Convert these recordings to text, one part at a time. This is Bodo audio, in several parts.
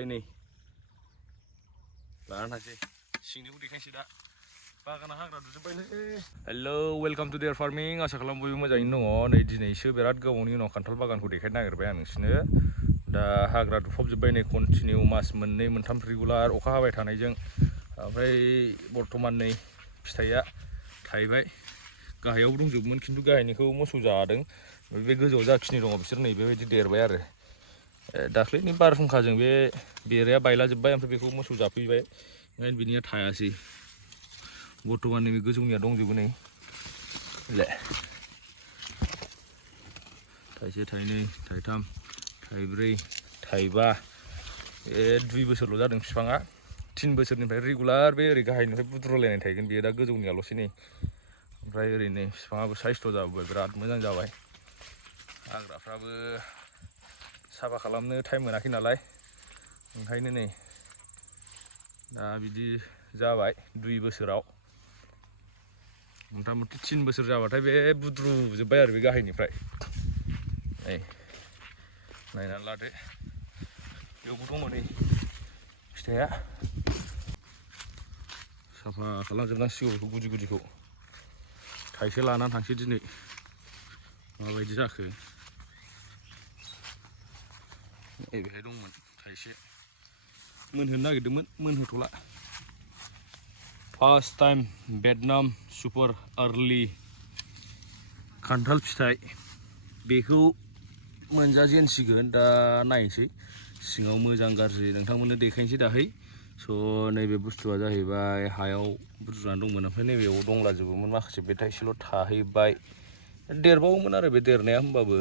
Ini lahan hasil sini udah kan sudah bagan hagra dulu Hello, welcome to their farming. Asa kalam boyu mojaङै dङ नै दिनैसो बिराद गोबावनि उनाव खान्थाल बागानखौ देखायनो नागिरबाय आं नोंसिनो दा हाग्रा दुफबजोब्बाय नै कन्टिनिउ मास मोननै मोनथाम रेगुलार अखा हाबाय थानायजों ओमफ्राय बर्तमान नै फिथाइया थाइबाय गाहायाव दंजोबोमोन खिन्थु गाहायनिखौ मोसौ जादों बे गोजौआव जाखिनि दङ बिसोर नै बेबायदि देरबाय आरो दाख्लैनि बारहुंखाजों बे बेराया बायलाजोब्बाय ओमफ्राय बेखौ मोसौ जाफैबाय ओंखायनो बिनिया थायासै बर्तमान नैबे गोजौनिया दंजोबो नै ले थाइसे थाइनै थाइथाम थाइब्रै थाइबा बे 2 बोसोरल' जादों बिफाङा 3 बोसोरनिफ्राय रेगुलार बे ओरै गाहायनिफ्राय बुद्रुलायनाय थायगोन बेयो दा गोजौनियाल'सै नै ओमफ्राय ओरैनो बिफाङाबो साइस्थ' जाबोबाय बिराद मोजां जाबाय हाग्राफ्राबो साफा खालामनो टाइम मोनाखै नालाय ओंखायनो नै दा बिदि जाबाय 2 बोसोराव मथा मथि 3 बोसोर जाबाथाय बे बुद्रुजोब्बाय आरो बे गाहायनिफ्राय नै नायनानै लादो बेयावबो दङ नै फिथाइया साफा खालामजोबनांसिगौ बेखौ गुदि गुदिखौ थाइसे लानानै थांसै दिनै माबायदि जाखो नैबेहाय दंमोन थाइसे मोनहोनो नागिरदोंमोन मोनहोथ'ला फार्स्ट टाइम भियेटनाम सुपार आर्लि खान्थाल फिथाइ बेखौ मोनजाजेनसिगोन दा नायनोसै सिङाव मोजां गाज्रि नोंथांमोननो देखायनोसै दाहै स' नैबे बुस्थुआ जाहैबाय हायाव बुरजुनानै दंमोन ओमफ्राय नैबेयाव दंलाजोबोमोन माखासे बे थाइसेल' थाहैबाय देरबावोमोन आरो बे देरनाया होमबाबो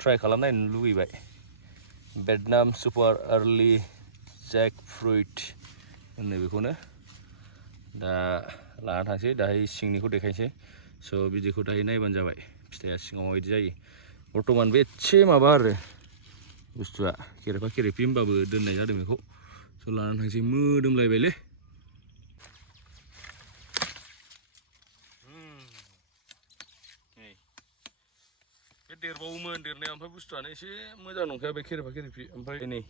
ट्राइ खालामनायनो लुगैबाय भियेटनाम सुपार आर्लि जैक फ्रुइट होनो बेखौनो दा लाना थांसै दाहाय सिंनिखौ देखायनोसै स' बिदिखौ दाहाय नायबानो जाबाय फिथाइया सिङाव माबायदि जायो बर्तमान बे एसे माबा आरो बुस्थुआ खेरेफा खेरेफि होमबाबो दोननाय जादों बेखौ स' लानानै थांसै मोदोमलायबायलै बे देरबावोमोन देरनाया ओमफ्राय बुस्थुआनो एसे मोजां नंखाया बे खेरेफा खेरेफि ओमफ्राय नै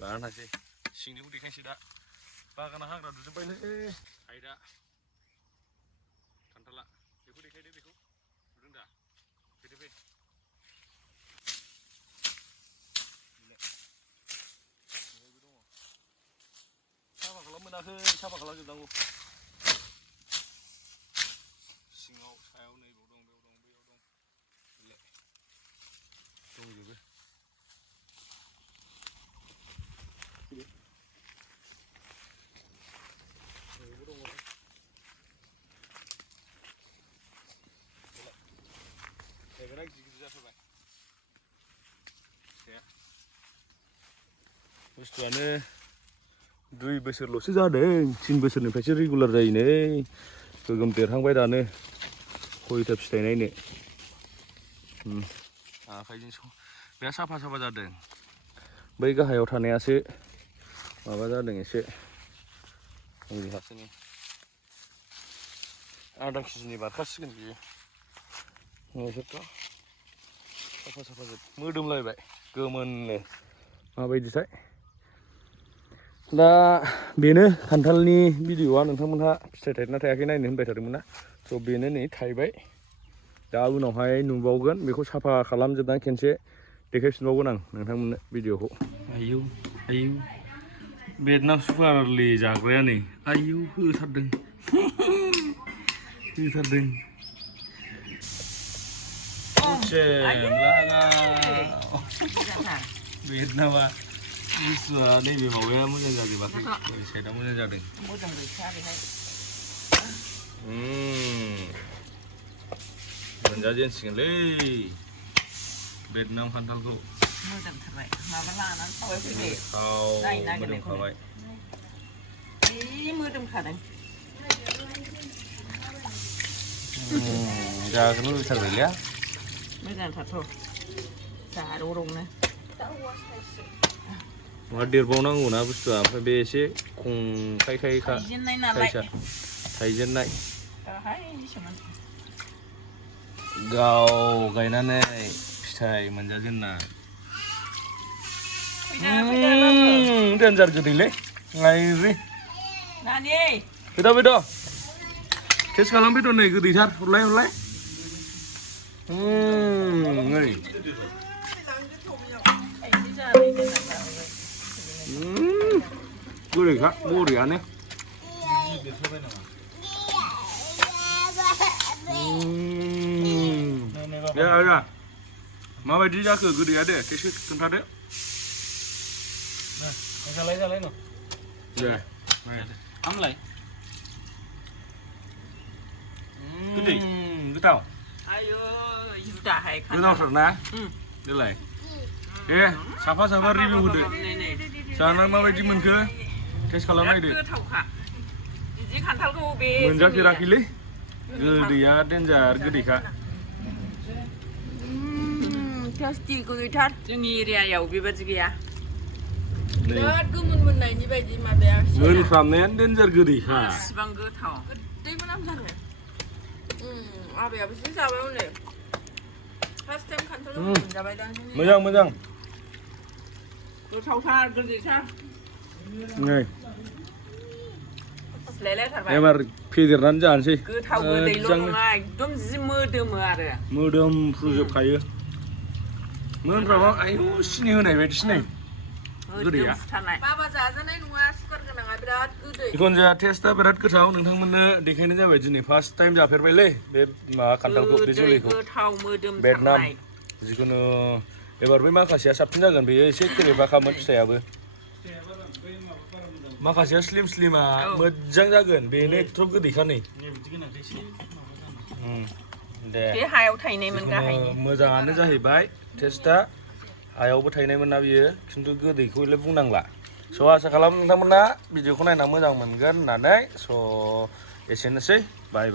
लानानै थांसै सिंनिखौ देखायनोसै दा बागाना हाग्रा दुजोब्बायलै आयदा खान्थाला बेखौ देखायदो बेखौ नुदों दा फैदो फै साफा खालाम मोनाखै साफा खालामजोबनांगौ सिङाव सायाव नैबाव दं बेयाव दं बैयाव दं दंजोबो बुस्थुआनो 2 बोसोरल'सो जादों 3 बोसोरनिफ्रायसो रेगुलार जायो नै गोगोम देरहांबाय दानो खयथा फिथाइ नायनो आखाइजों बिराद साफा साफा जादों बै गाहायाव थानायासो माबा जादों एसे मुलि हासारनि आधा केजिनि बारखासिगोन बियो नोंसोरथ' साफा साफा जोब मोदोमलायबाय गोमोननो माबायदिथाय दा बेनो खान्थालनि भिडिअ'आ नोंथांमोनहा फिथाइ थायदोंना थायाखै नायनो होनबाय थादोंमोन ना स' बेनो नै थायबाय दा उनावहाय नुबावगोन बेखौ साफा खालामजोबनानै खेनसे देखायफिनबावगोन आं नोंथांमोननो भिडिअ'खौ आयौ आयौ भियेटनाम सुपार आर्लि जाग्राया नै आयौ होथारदों होथारदों भियेटनामा बुस्थुआ नैबे माबाया मोजां जाजोबाखै ओरै साइडआ मोजां जादों मोजां गैखाया बेहाय मोनजाजेनसिगोनलै भियेटनाम खान्थालखौ मोजांथारबाय माबा लानानै थाबाय फैदो नायनो नागिरनायखौनो मोदोमखादों जानो लुबैथारबायलै मोजांथारथ' जारौ रौनो मा देरबावनांगौना बुस्थुआ ओमफ्राय बे एसे खुंखायखायखा थाइजेननाय गाव गायनानै फिथाइ मोनजाजेननाय Denjar gedile. Ngairi. Nani? Bedo. Kes kalam bedo nih gedisar. Ulai. Ngai. Gede kak, muriannya. Ya. Mabaidi jago gede ada, kesik kentada. Nah, salah no. Ya. Amlai. Gede. Getau. Ayo, sudah hai kan. Getau serna. Delay. Siapa review gede. Sana mabaidi menke. Kes kalamai deh. Jadi kantalku be. Menjak kira-kira. Gede ya, denjar gede kak. Plastik gede जोंनि एरियायाव बेबायदि गैया बिराद गोमोन-मोननायनि बायदि माबाया मोनफ्रामनायानो देन्जार गोदै हा इसिबां गोथाव गोदै मोनामथारो आबैयाबो जि जाबाय हनै फार्स्ट टाइम खान्थाल मोनजाबाय दां मोजां गोथावथार गोदैथार नै लायलायथारबाय एबार फेदेरनानै जानोसै गोथाव गोदैल' नङा एकदम जि मोदोमो आरो मोदोमफ्रुजोबखायो मोनफ्रामा आयु सिनि होनाय बायदिसो नै गोदैया बाबा जाजानाय नङा सुगार गोनाङा बिराद गोदै जिखुनु जाया टेस्टआ बिराद गोथाव नोंथांमोननो देखायनाय जाबाय दिनै फार्स्ट टाइम जाफेरबायलै बे माबा खान्थालखौ बे जोलैखौ गोथाव मोदोमथारनाय बेटनाम जिखुनु एबार बै माखासेया साबसिन जागोन बेयो एसे केरेफाखामोन फिथाइयाबो माखासेया स्लिमा मोजां जागोन बेनो एथ' गोदैखा नै दे बे हायाव थायनायमोन गाहायनि मोजाङानो जाहैबाय टेस्टआ हायावबो थायनायमोन ना बियो खिन्थु गोदैखौ हले बुंनांला स' आसा खालाम नोंथांमोना भिडिअखौ नायना मोजां मोनगोन होननानै स' एसेनोसै बाय